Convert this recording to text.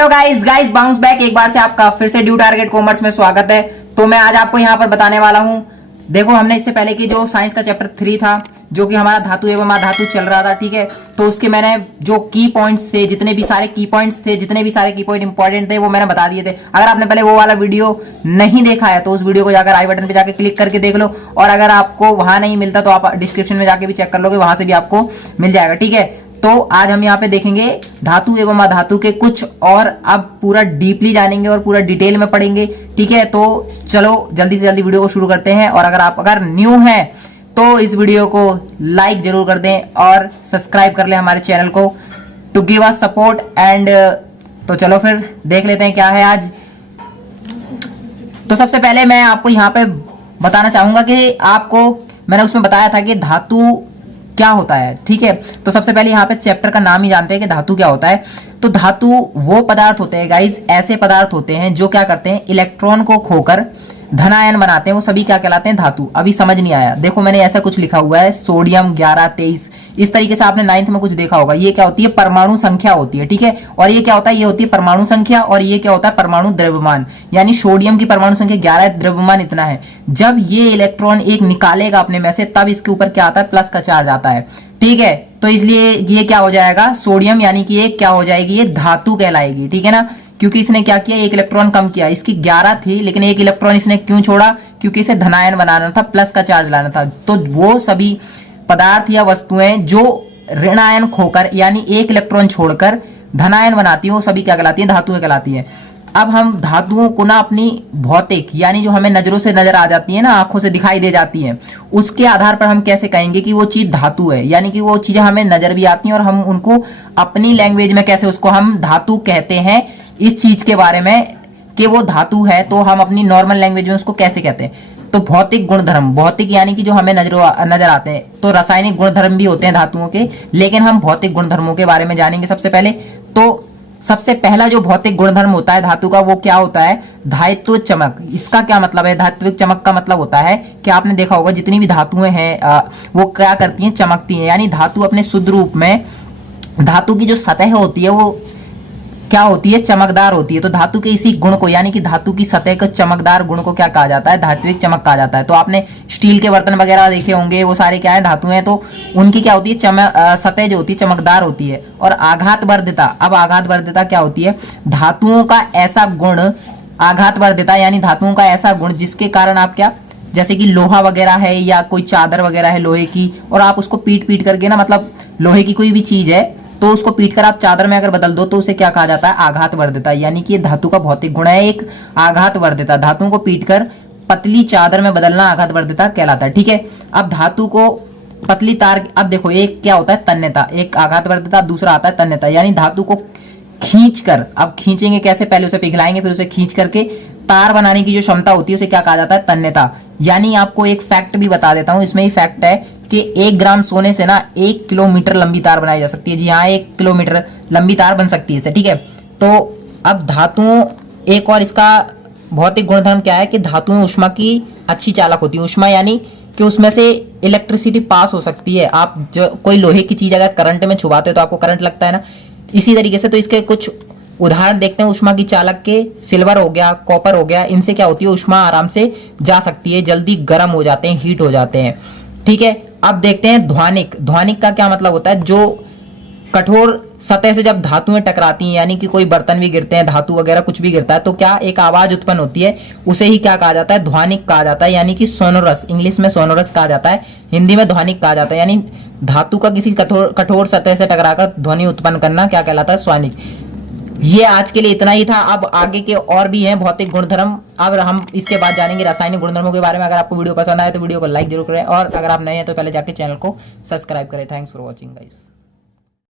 Hello guys bounce back एक बार से आपका फिर से ड्यू टारगेट कॉमर्स में स्वागत है। तो मैं आज आपको यहाँ पर बताने वाला हूँ। देखो, हमने इससे पहले की जो साइंस का चैप्टर 3 था, जो कि हमारा धातु एवं अधातु चल रहा था, ठीक है। तो उसके मैंने जो की पॉइंट्स थे, जितने भी सारे की पॉइंट इंपॉर्टेंट थे, वो मैंने बता दिए थे। अगर आपने पहले वो वाला वीडियो नहीं देखा है तो उस वीडियो को जाकर आई बटन पे जाकर क्लिक करके देख लो, और अगर आपको वहां नहीं मिलता तो आप डिस्क्रिप्शन में जाके भी चेक कर लोगे, वहां से भी आपको मिल जाएगा, ठीक है। तो आज हम यहाँ पे देखेंगे धातु एवं अधातु के कुछ, और अब पूरा डीपली जानेंगे और पूरा डिटेल में पढ़ेंगे, ठीक है। तो चलो जल्दी से जल्दी वीडियो को शुरू करते हैं। और अगर न्यू हैं तो इस वीडियो को लाइक जरूर कर दें और सब्सक्राइब कर लें हमारे चैनल को to give us support and. तो चलो फिर देख लेते हैं क्या है आज। तो सबसे पहले मैं आपको यहाँ पे बताना चाहूंगा कि आपको मैंने उसमें बताया था कि धातु क्या होता है, ठीक है। तो सबसे पहले यहाँ पे चैप्टर का नाम ही जानते हैं कि धातु क्या होता है। तो धातु वो पदार्थ होते हैं गाइस, ऐसे पदार्थ होते हैं जो क्या करते हैं, इलेक्ट्रॉन को खोकर धनायन बनाते हैं। वो सभी क्या कहलाते हैं, धातु। अभी समझ नहीं आया, देखो मैंने ऐसा कुछ लिखा हुआ है, सोडियम 11 23, इस तरीके से आपने 9th में कुछ देखा होगा। ये क्या होती है, परमाणु संख्या होती है, ठीक है। और ये क्या होता है, ये होती है परमाणु संख्या, और ये क्या होता है, परमाणु द्रव्यमान। यानी सोडियम की परमाणु संख्या 11 है, द्रव्यमान इतना है। जब ये इलेक्ट्रॉन एक निकालेगा अपने में से, तब इसके ऊपर क्या आता है, प्लस का चार्ज आता है, ठीक है। तो इसलिए ये क्या हो जाएगा, सोडियम, यानी कि ये क्या हो जाएगी, ये धातु कहलाएगी, ठीक है ना। क्योंकि इसने क्या किया, एक इलेक्ट्रॉन कम किया। इसकी 11 थी, लेकिन एक इलेक्ट्रॉन इसने क्यों छोड़ा, क्योंकि इसे धनायन बनाना था, प्लस का चार्ज लाना था। तो वो सभी पदार्थ या वस्तुएं जो ऋणायन खोकर, यानी एक इलेक्ट्रॉन छोड़कर धनायन बनाती है, वो सभी क्या कहलाती है, धातुएं कहलाती है। अब हम धातुओं को ना अपनी भौतिक, यानी जो हमें नजरों से नजर आ जाती है ना, आंखों से दिखाई दे जाती है, उसके आधार पर हम कैसे कहेंगे कि वो चीज धातु है। यानी कि वो चीजें हमें नजर भी आती हैं और हम उनको अपनी लैंग्वेज में कैसे उसको हम धातु कहते हैं, इस चीज के बारे में कि वो धातु है, तो हम अपनी नॉर्मल लैंग्वेज में उसको कैसे कहते हैं। तो भौतिक गुणधर्म, भौतिक यानी कि जो हमें नजर आते हैं। तो रासायनिक गुणधर्म भी होते हैं धातुओं के, लेकिन हम भौतिक गुणधर्मों के बारे में जानेंगे सबसे पहले। तो सबसे पहला जो भौतिक गुणधर्म होता है धातु का, वो क्या होता है, धायित्व चमक। इसका क्या मतलब है, धात्विक चमक का मतलब होता है कि आपने देखा होगा जितनी भी धातुएं हैं वो क्या करती हैं, चमकती हैं। यानी धातु अपने शुद्ध रूप में, धातु की जो सतह होती है वो क्या होती है, चमकदार होती है। तो धातु के इसी गुण को, यानी कि धातु की सतह के चमकदार गुण को क्या कहा जाता है, धात्विक चमक कहा जाता है। तो आपने स्टील के बर्तन वगैरह देखे होंगे, वो सारे क्या है, धातुएं हैं। तो उनकी क्या होती है, सतह जो होती है चमकदार होती है। और आघात वर्धिता, अब आघात वर्धिता क्या होती है, धातुओं का ऐसा गुण, आघात वर्धिता यानी धातुओं का ऐसा गुण जिसके कारण आप क्या, जैसे कि लोहा वगैरह है या कोई चादर वगैरह है लोहे की, और आप उसको पीट करके ना, मतलब लोहे की कोई भी चीज है तो उसको पीट कर आप चादर में अगर बदल दो तो उसे क्या कहा जाता है, आघात वर्धिता। यानी कि ये धातु का भौतिक गुण है, एक आघात वर्धिता। धातुओं को पीटकर पतली चादर में बदलना आघात वर्धिता कहलाता है, ठीक है। अब धातु को पतली तार, अब देखो एक क्या होता है, तन्यता, एक आघात वर्धिता, दूसरा आता है तन्यता। यानी धातु को खींचकर, अब खींचेंगे कैसे, पहले उसे पिघलाएंगे, फिर उसे खींच करके तार बनाने की जो क्षमता होती है उसे क्या कहा जाता है, तन्यता। यानी आपको एक फैक्ट भी बता देता हूं, इसमें ही फैक्ट है कि 1 ग्राम सोने से ना 1 किलोमीटर लंबी तार बनाई जा सकती है। जी हाँ, 1 किलोमीटर लंबी तार बन सकती है इससे, ठीक है। तो अब धातुओं, एक और इसका भौतिक गुणधर्म क्या है कि धातुएं उष्मा की अच्छी चालक होती है। उष्मा यानी कि उसमें से इलेक्ट्रिसिटी पास हो सकती है। आप जो कोई लोहे की चीज अगर करंट में छुपाते हो तो आपको करंट लगता है ना, इसी तरीके से। तो इसके कुछ उदाहरण देखते हैं उष्मा की चालक के। सिल्वर हो गया, कॉपर हो गया, इनसे क्या होती है, उष्मा आराम से जा सकती है, जल्दी गर्म हो जाते हैं, हीट हो जाते हैं, ठीक है। अब देखते हैं ध्वनिक। ध्वनिक का क्या मतलब होता है, जो कठोर सतह से जब धातुएं टकराती हैं, यानी कि कोई बर्तन भी गिरते हैं, धातु वगैरह कुछ भी गिरता है, तो क्या एक आवाज उत्पन्न होती है, उसे ही क्या कहा जाता है, ध्वनिक कहा जाता है। यानी कि सोनोरस, इंग्लिश में सोनोरस कहा जाता है, हिंदी में ध्वनिक कहा जाता है। यानी धातु का किसी कठोर सतह से टकराकर ध्वनि उत्पन्न करना क्या कहलाता है, स्वानिक। ये आज के लिए इतना ही था। अब आगे के और भी हैं भौतिक गुणधर्म, अब हम इसके बाद जानेंगे रासायनिक गुणधर्मों के बारे में। अगर आपको वीडियो पसंद आए तो वीडियो को लाइक जरूर करें, और अगर आप नए हैं तो पहले जाके चैनल को सब्सक्राइब करें। Thanks for watching guys.